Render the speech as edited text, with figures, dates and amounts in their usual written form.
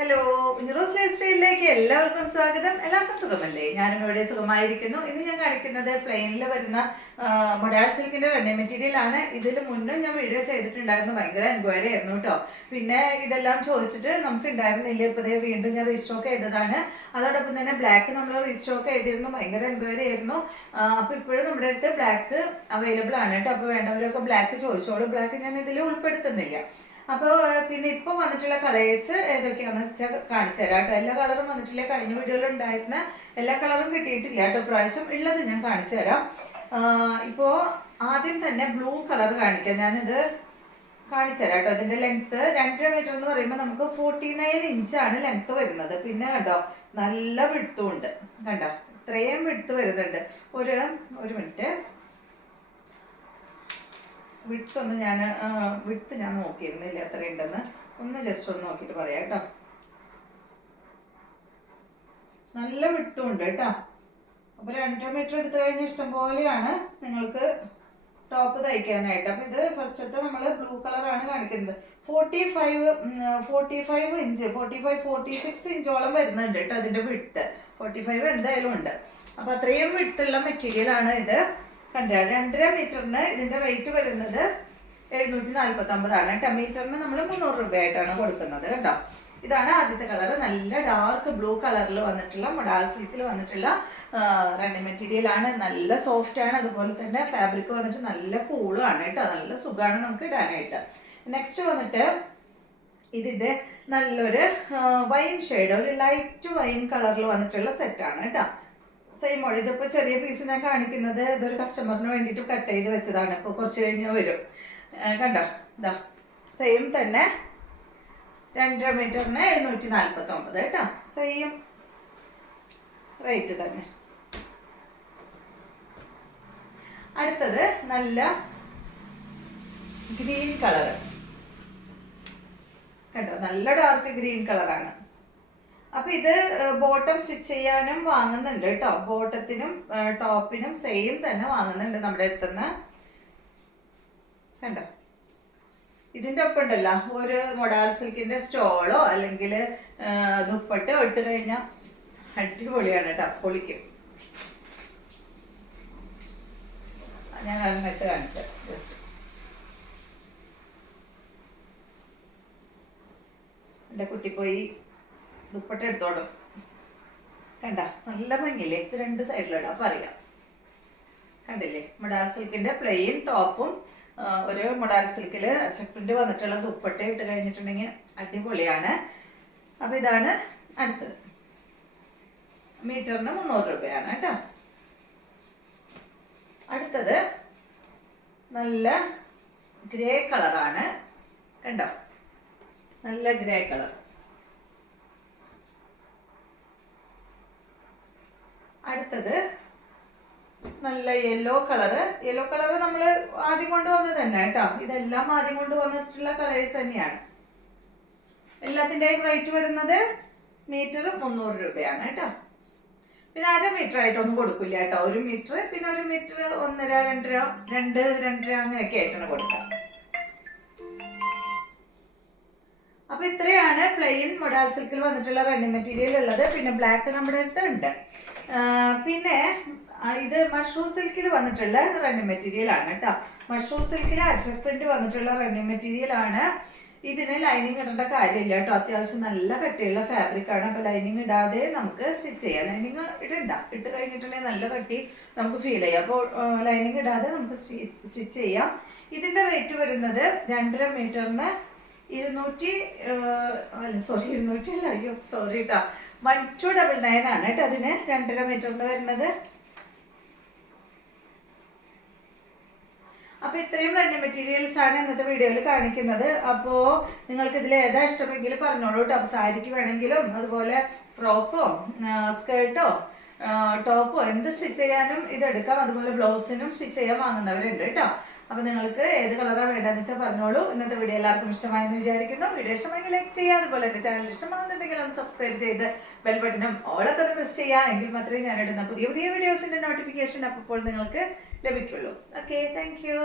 Hello, ഉഞ്ഞറോസ് life സ്റ്റൈലിലേക്ക് എല്ലാവർക്കും സ്വാഗതം. എല്ലാവർക്കും സുഖമല്ലേ? ഞാനും ഇവിടെ സുഖമായിരിക്കുന്നു. ഇന്ന് ഞാൻ കാണിക്കുന്നത് പ്ലെയിനിൽ വരുന്ന മൊഡാൽ സിൽക്കിന്റെ റണ്ണിങ് മെറ്റീരിയൽ ആണ്. ഇതിൽ മുന്നേ ഞാൻ വീഡിയോ ചെയ്തിട്ടുണ്ടായിരുന്നു, ഭയങ്കര എൻക്വയറി ആയിരുന്നു കേട്ടോ. പിന്നെ ഇതെല്ലാം ചോദിച്ചിട്ട് നമുക്ക് ഉണ്ടായിരുന്നില്ല, ഇപ്പതേ വീണ്ടും ഞാൻ റീസ്റ്റോക്ക് ചെയ്തതാണ്. അതോടൊപ്പം തന്നെ ബ്ലാക്ക് നമ്മൾ റീസ്റ്റോക്ക് ചെയ്തിരുന്നു, ഭയങ്കര എൻക്വയറി ആയിരുന്നു. അപ്പോൾ ഇപ്പോഴും നമ്മുടെ അടുത്ത് ബ്ലാക്ക് അവൈലബിൾ ആണ് കേട്ടോ. അപ്പോൾ വേണ്ടവരൊക്കെ ബ്ലാക്ക് ചോദിച്ചോളൂ. ബ്ലാക്ക് ഞാൻ ഇതിൽ ഉൾപ്പെടുത്തുന്നില്ല. അപ്പോൾ പിന്നെ ഇപ്പോൾ വന്നിട്ടുള്ള കളേഴ്സ് ഏതൊക്കെയാണെന്ന് വെച്ചാൽ കാണിച്ചു തരാം കേട്ടോ. എല്ലാ കളറും വന്നിട്ടില്ല, കഴിഞ്ഞ വീഡിയോയിൽ ഉണ്ടായിരുന്ന എല്ലാ കളറും കിട്ടിയിട്ടില്ല കേട്ടോ. പ്രാവശ്യം ഉള്ളത് ഞാൻ കാണിച്ചു തരാം. ഇപ്പോൾ ആദ്യം തന്നെ ബ്ലൂ കളർ കാണിക്കാം. ഞാനിത് കാണിച്ചു തരാം കേട്ടോ. ഇതിൻ്റെ ലെങ്ത്ത് 2.5 മീറ്റർ എന്ന് പറയുമ്പോൾ നമുക്ക് 49 ഇഞ്ചാണ് ലെങ്ത്ത് വരുന്നത്. പിന്നെ കണ്ടോ, നല്ല വിഡ്ത്തും ഉണ്ട്. കണ്ടോ, ഇത്രയും വിഡ്ത്ത് വരുന്നുണ്ട്. ഒരു മിനിറ്റ്, വിഡ്ത്ത് ഞാൻ നോക്കിയിരുന്നില്ല എത്ര ഉണ്ടെന്ന്. ഒന്ന് ജസ്റ്റ് ഒന്ന് നോക്കിയിട്ട് പറയാം കേട്ടോ. നല്ല വിഡ്ത്തും ഉണ്ട് കേട്ടോ. അപ്പോൾ 2.5 മീറ്റർ എടുത്തു കഴിഞ്ഞാൽ ഇഷ്ടം പോലെയാണ് നിങ്ങൾക്ക് ടോപ്പ് തയ്ക്കാനായിട്ട്. അപ്പോൾ ഇത് ഫസ്റ്റത്തെ നമ്മൾ ബ്ലൂ കളറാണ് കാണിക്കുന്നത്. 45 ഇഞ്ച് 46 ഇഞ്ചോളം വരുന്നുണ്ട് കേട്ടോ അതിൻ്റെ വിഡ്ത്ത്. 45 എന്തായാലും ഉണ്ട്. അപ്പോൾ അത്രയും വിഡ്ത്തുള്ള മെറ്റീരിയലാണ് ഇത്. കണ്ടോ, 2.5 മീറ്ററിന് ഇതിൻ്റെ റേറ്റ് വരുന്നത് 749 കേട്ടോ. മീറ്ററിന് നമ്മൾ 300 രൂപയായിട്ടാണ് കൊടുക്കുന്നത് കേട്ടോ. ഇതാണ് ആദ്യത്തെ കളർ. നല്ല ഡാർക്ക് ബ്ലൂ കളറിൽ വന്നിട്ടുള്ള മൊഡാൽ സിൽക്കിൽ വന്നിട്ടുള്ള റണ്ണിങ് മെറ്റീരിയൽ ആണ്. നല്ല സോഫ്റ്റ് ആണ്. അതുപോലെ തന്നെ ഫാബ്രിക് വന്നിട്ട് നല്ല കൂളാണ് കേട്ടോ. നല്ല സുഖമാണ് നമുക്ക് ഇടാനായിട്ട്. നെക്സ്റ്റ് വന്നിട്ട് ഇതിൻ്റെ നല്ലൊരു വൈൻ ഷെയ്ഡ്, ഒരു ലൈറ്റ് വൈൻ കളറിൽ വന്നിട്ടുള്ള സെറ്റാണ് കേട്ടോ. Same model. ഇതിപ്പോൾ ചെറിയ പീസ് ഞാൻ കാണിക്കുന്നത് ഇതൊരു കസ്റ്റമറിന് വേണ്ടിയിട്ട് കട്ട് ചെയ്ത് വെച്ചതാണ്. ഇപ്പോൾ കുറച്ച് കഴിഞ്ഞാൽ വരും. കണ്ടോ, ഇതാ സെയിം തന്നെ 2.5 മീറ്ററിന് 749 കേട്ടോ. സെയിം റേറ്റ് തന്നെ. അടുത്തത് നല്ല ഗ്രീൻ കളർ. കണ്ടോ, നല്ല ഡാർക്ക് ഗ്രീൻ കളറാണ്. അപ്പൊ ഇത് ബോട്ടം സ്റ്റിച്ച് ചെയ്യാനും വാങ്ങുന്നുണ്ട് കേട്ടോ. ബോട്ടത്തിനും ടോപ്പിനും സെയിം തന്നെ വാങ്ങുന്നുണ്ട് നമ്മുടെ അടുത്തുനിന്ന്. കണ്ടോ, ഇതിൻ്റെ ഒപ്പം ഉണ്ടല്ലോ ഒരു മൊഡാൽ സിൽക്കിന്റെ സ്റ്റോളോ അല്ലെങ്കിൽ ദുപ്പട്ടോ ഇട്ട് കഴിഞ്ഞാൽ അടിപൊളിയാണ് കേട്ടോ. പൊളിക്കും. ഞാൻ അങ്ങോട്ട് കാണിച്ചത് ജസ്റ്റ്. എൻ്റെ കുട്ടി പോയി ദുപ്പട്ട എടുത്തോളും. കണ്ട, നല്ല ഭംഗിയില്ലേ? ഇത് 2 സൈഡിലിടാം. അപ്പം അറിയാം. കണ്ടില്ലേ, മൊഡാൽ സിൽക്കിന്റെ പ്ലെയിൻ ടോപ്പും ഒരു മൊഡാൽ സിൽക്കിൽ ചെക്ക് വന്നിട്ടുള്ള ദുപ്പട്ട ഇട്ട് കഴിഞ്ഞിട്ടുണ്ടെങ്കിൽ അടിപൊളിയാണ്. അപ്പം ഇതാണ് അടുത്തത്. മീറ്ററിന് 300 രൂപയാണ് കേട്ടോ. അടുത്തത് നല്ല ഗ്രേ കളറാണ്. കണ്ടോ, നല്ല ഗ്രേ കളർ. അടുത്തത് നല്ല യെല്ലോ കളറ്. യെല്ലോ കളറ് നമ്മൾ ആദ്യം കൊണ്ടുവന്നത് തന്നെ കേട്ടോ. ഇതെല്ലാം ആദ്യം കൊണ്ടുവന്നിട്ടുള്ള കളേഴ്സ് തന്നെയാണ്. എല്ലാത്തിൻ്റെയും റേറ്റ് വരുന്നത് മീറ്റർ 300 രൂപയാണ് കേട്ടോ. പിന്നെ 1/2 മീറ്റർ ആയിട്ടൊന്നും കൊടുക്കില്ല കേട്ടോ. 1 മീറ്റർ, പിന്നെ 1 മീറ്റർ 1.5, 2 അങ്ങനെയൊക്കെ ആയിട്ടാണ് കൊടുക്കുക. അപ്പൊ ഇത്രയാണ് പ്ലെയിൻ മൊഡാൽ സിൽക്കിൽ വന്നിട്ടുള്ള റണ്ണിങ് മെറ്റീരിയൽ ഉള്ളത്. പിന്നെ ബ്ലാക്ക് നമ്മുടെ അടുത്ത് ഉണ്ട്. പിന്നെ ഇത് മഷ്റൂം സിൽക്കിൽ വന്നിട്ടുള്ള റണ്ണിങ് മെറ്റീരിയൽ ആണ് കേട്ടോ. മഷ്റൂം സിൽക്കിൽ അജക് പ്രിന്റ് വന്നിട്ടുള്ള റണ്ണിങ് മെറ്റീരിയൽ ആണ്. ഇതിന് ലൈനിങ് ഇടേണ്ട കാര്യമില്ല കേട്ടോ. അത്യാവശ്യം നല്ല കട്ടിയുള്ള ഫാബ്രിക് ആണ്. അപ്പോൾ ലൈനിങ് ഇടാതെ നമുക്ക് സ്റ്റിച്ച് ചെയ്യാം. ലൈനിങ് ഇട്ട് കഴിഞ്ഞിട്ടുണ്ടെങ്കിൽ നല്ല കട്ടി നമുക്ക് ഫീൽ ചെയ്യാം. അപ്പോൾ ലൈനിങ് ഇടാതെ നമുക്ക് സ്റ്റിച്ച് ചെയ്യാം. ഇതിൻ്റെ റേറ്റ് വരുന്നത് 2.5 മീറ്ററിന് 1299 ആണ് കേട്ടോ. അതിന് 2.5 മീറ്ററിന് വരുന്നത്. അപ്പോൾ ഇത്രയും റണ്ണിങ് മെറ്റീരിയൽസ് ആണ് ഇന്നത്തെ വീഡിയോയിൽ കാണിക്കുന്നത്. അപ്പോൾ നിങ്ങൾക്ക് ഇതിൽ ഏതാ ഇഷ്ടമെങ്കിൽ പറഞ്ഞോളൂ കേട്ടോ. അപ്പോൾ സാരിക്ക് വേണമെങ്കിലും അതുപോലെ ഫ്രോക്കോ സ്കേർട്ടോ ടോപ്പോ എന്ത് സ്റ്റിച്ച് ചെയ്യാനും ഇതെടുക്കാം. അതുപോലെ ബ്ലൗസിനും സ്റ്റിച്ച് ചെയ്യാൻ വാങ്ങുന്നവരുണ്ട് കേട്ടോ. അപ്പോൾ നിങ്ങൾക്ക് ഏത് കളറാണ് വേണ്ടതെന്ന് വെച്ചാൽ പറഞ്ഞോളൂ. ഇന്നത്തെ വീഡിയോ എല്ലാവർക്കും ഇഷ്ടമായെന്ന് വിചാരിക്കുന്നു. വീഡിയോ ഇഷ്ടമെങ്കിൽ ലൈക്ക് ചെയ്യുക. അതുപോലെ എൻ്റെ ചാനൽ ഇഷ്ടമാകുന്നുണ്ടെങ്കിൽ ഒന്ന് സബ്സ്ക്രൈബ് ചെയ്ത് ബെൽ ബട്ടണും ഓളൊക്കെ ഒന്ന് പ്രസ് ചെയ്യുക. എങ്കിൽ മാത്രമേ ഞാൻ ഇടുന്ന പുതിയ വീഡിയോസിൻ്റെ നോട്ടിഫിക്കേഷൻ അപ്പോൾ നിങ്ങൾക്ക് ലഭിക്കുള്ളൂ. Okay, thank you.